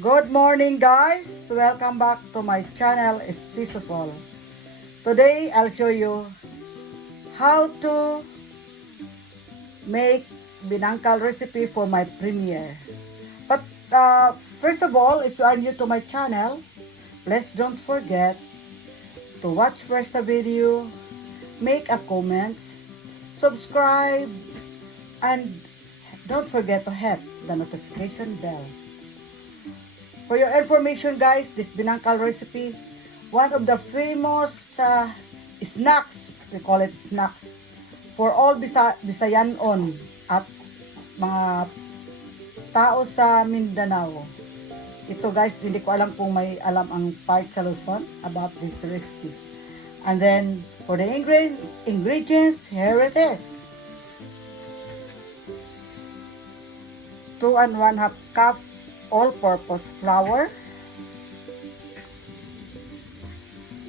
Good morning guys! Welcome back to my channel, is Peaceful. Today, I'll show you how to make Binangkal recipe for my premiere. But first of all, if you are new to my channel, please don't forget to watch first the video, make a comments, subscribe, and don't forget to hit the notification bell. For your information guys, this Binangkal recipe, one of the famous snacks, we call it snacks, for all Bisayanon at mga tao sa Mindanao. Ito guys, hindi ko alam kung may alam ang part sa Luzon about this recipe. And then, for the ingredients, here it is. 2 1/2 cup all-purpose flour,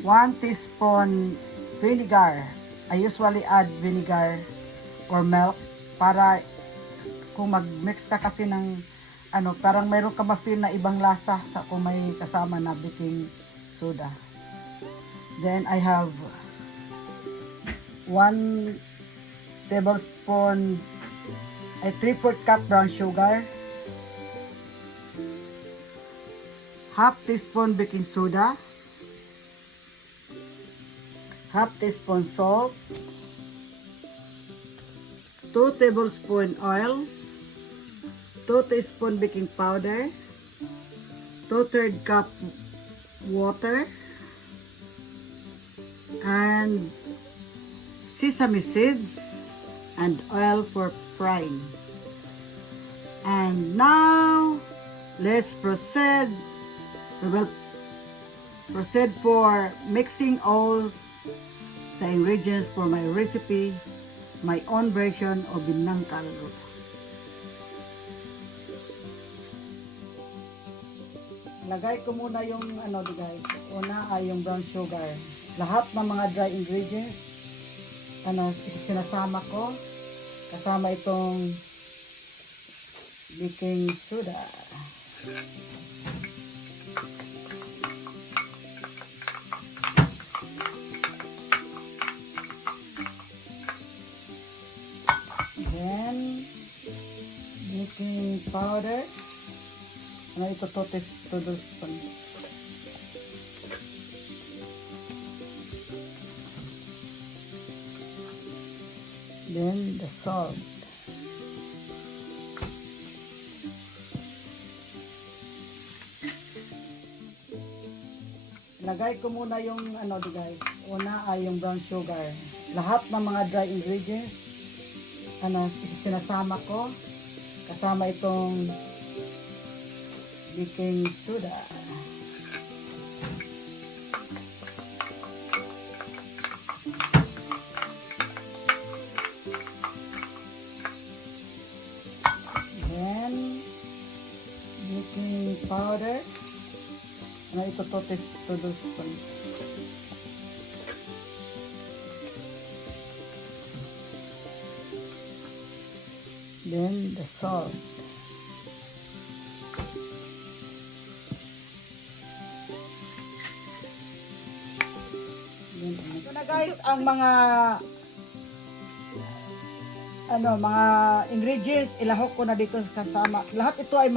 1 teaspoon vinegar. I usually add vinegar or milk para kung mag-mix ka kasi ng parang mayroon ka ma-feel na ibang lasa sa kung may kasama na baking soda. Then I have 1 tablespoon, 3/4 cup brown sugar, half teaspoon baking soda, half teaspoon salt, 2 tablespoon oil, 2 teaspoon baking powder, 2/3 cup water, and sesame seeds and oil for frying. And now let's proceed. We will proceed for mixing all the ingredients for my recipe, my own version of Binangkal. Lagay ko muna yung guys. Una ay yung brown sugar. Lahat ng mga dry ingredients sinasama ko kasama itong baking soda. Then, baking powder. Ito 2 tablespoon. Then, the salt. Lagay ko muna yung guys. Una ay yung brown sugar. Lahat ng mga dry ingredients sinasama ko kasama itong baking soda. Then baking powder. Ito 2 tablespoon. Then the salt. Ito na guys ang mga mga ingredients, ilahok ko na dito kasama. Lahat ito ay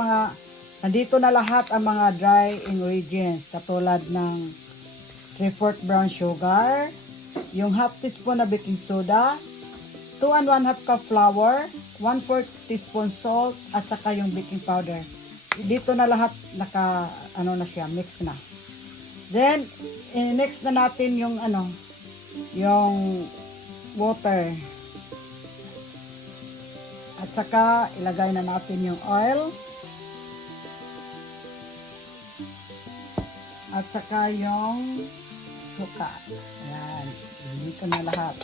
nandito na lahat ang mga dry ingredients katulad ng 3/4 brown sugar, yung half teaspoon na baking soda, 2 1/2 cup flour, 1/4 teaspoon salt, at saka yung baking powder. Dito na lahat na siya, mix na. Then, i-mix na natin yung yung water. At saka, ilagay na natin yung oil. At saka yung suka. Ayan, dito na lahat.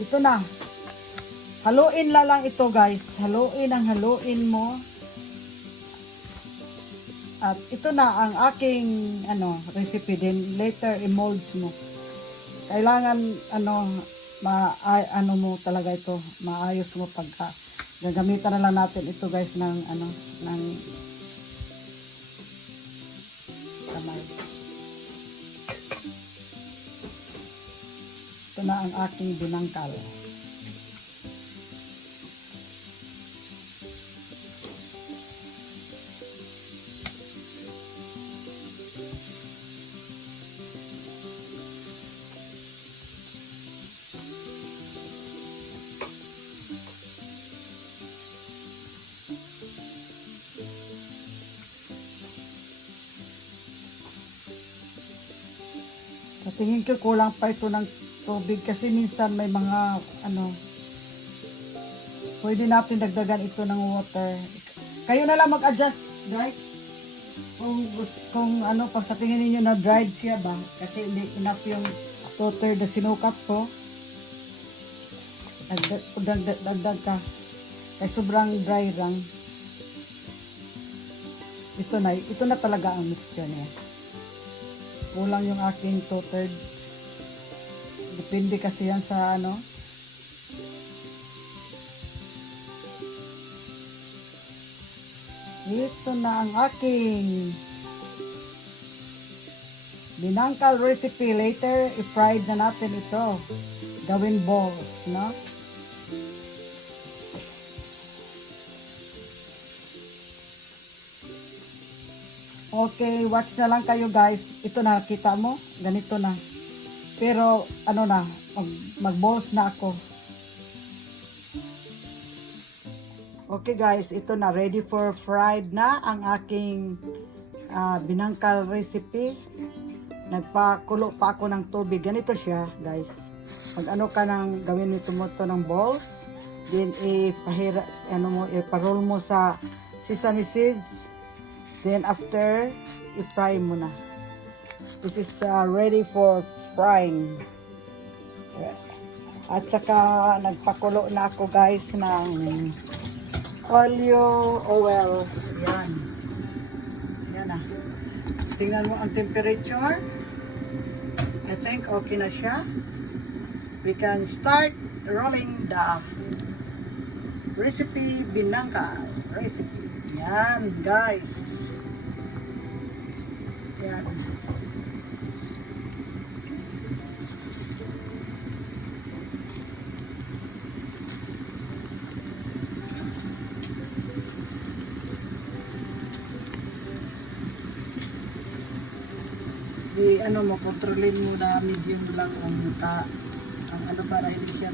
Ito na. Haluin lang ito guys. Haluin mo. At ito na ang aking recipe din. Later i-molds mo. Kailangan mo talaga ito. Maayos mo pagka gagamitan na lang natin ito guys ng kamay. Ito na ang aking binangkal. Sa tingin ko kulang pa ito ng tubig kasi minsan may mga pwede natin dagdagan ito ng water. Kayo na lang mag-adjust, guys. Kung pag sa tingin niyo na dried siya ba, kasi hindi enough yung 2/3 na sinukat ko. Dagdag ka. Kaya sobrang dry lang. Ito na talaga ang mixture niya. Kulang yung aking 2/3. Depende kasi yan sa Ito na ang aking binangkal recipe. Later, i-fried na natin ito. Gawin balls, no? Okay, watch na lang kayo guys. Ito na, kita mo? Ganito na. Pero, mag-balls na ako. Okay guys, ito na. Ready for fried na ang aking binangkal recipe. Nagpakulo pa ako ng tubig. Ganito siya guys. Mag ka nang gawin nito mo to ng balls. Then, iparol mo sa sesame seeds. Then after, i-fry mo na. This is ready for frying. At saka nagpakulo na ako guys ng oil. Yan. Yan na. Tingnan mo ang temperature. I think okay na siya. We can start rolling the recipe binangkal recipe. Yan guys. Yan. Kontrolin mo na medium lang ang para hindi siya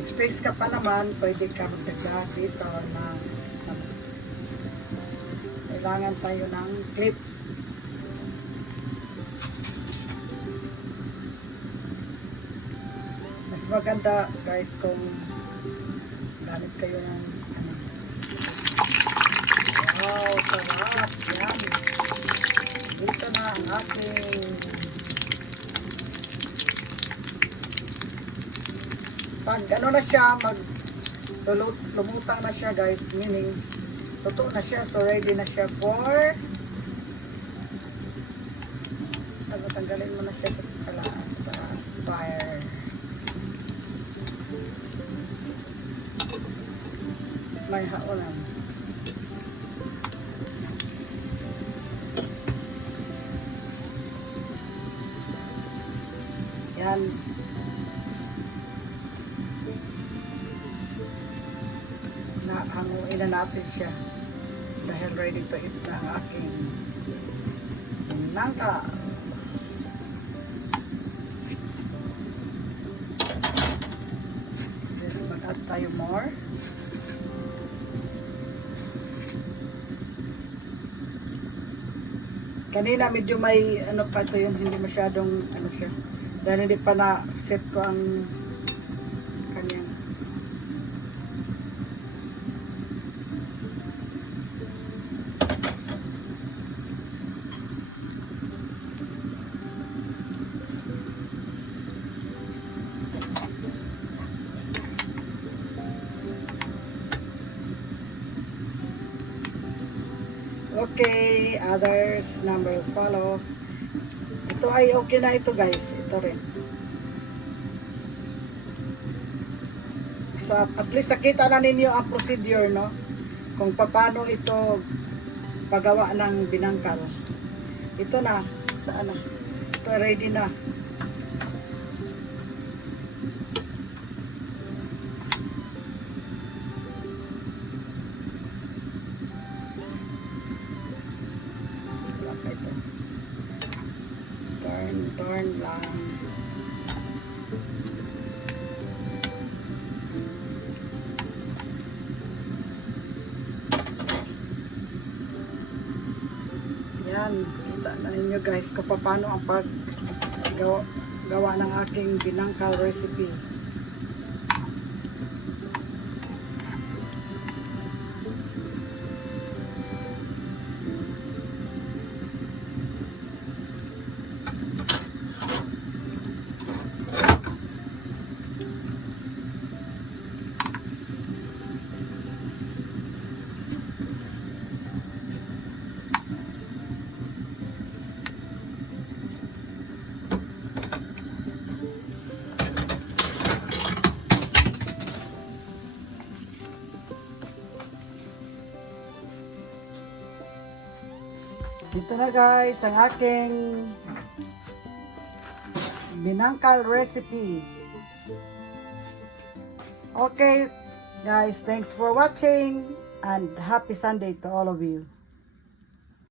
space ka pa naman, pwede ka magdagdag dito na kailangan tayo ng clip. Mas maganda guys kung gamit kayo ng wow, sarap yan. Dito na ang ating pag na siya, lumutang na siya guys, meaning totoo na siya, so ready na siya for tanggalin mo na siya sa fire. May haonan. Yan. Hanguin na natin siya dahil ready to eat na ang aking binangkal. Mag-add tayo more. Kanina medyo may pa ito yung hindi masyadong siya dahil hindi pa na set ko ang kanyang Okay, others number follow. Ito ay okay na ito guys. Ito rin. At least nakita na ninyo ang procedure, no? Kung paano ito paggawa ng binangkal. Ito na. Saan na? Ito ready na. Turn lang. Yan, kita na ninyo guys kung paano ang paggawa ng aking binangkal recipe. Dito na guys ang aking binangkal recipe. Okay guys, thanks for watching and happy Sunday to all of you.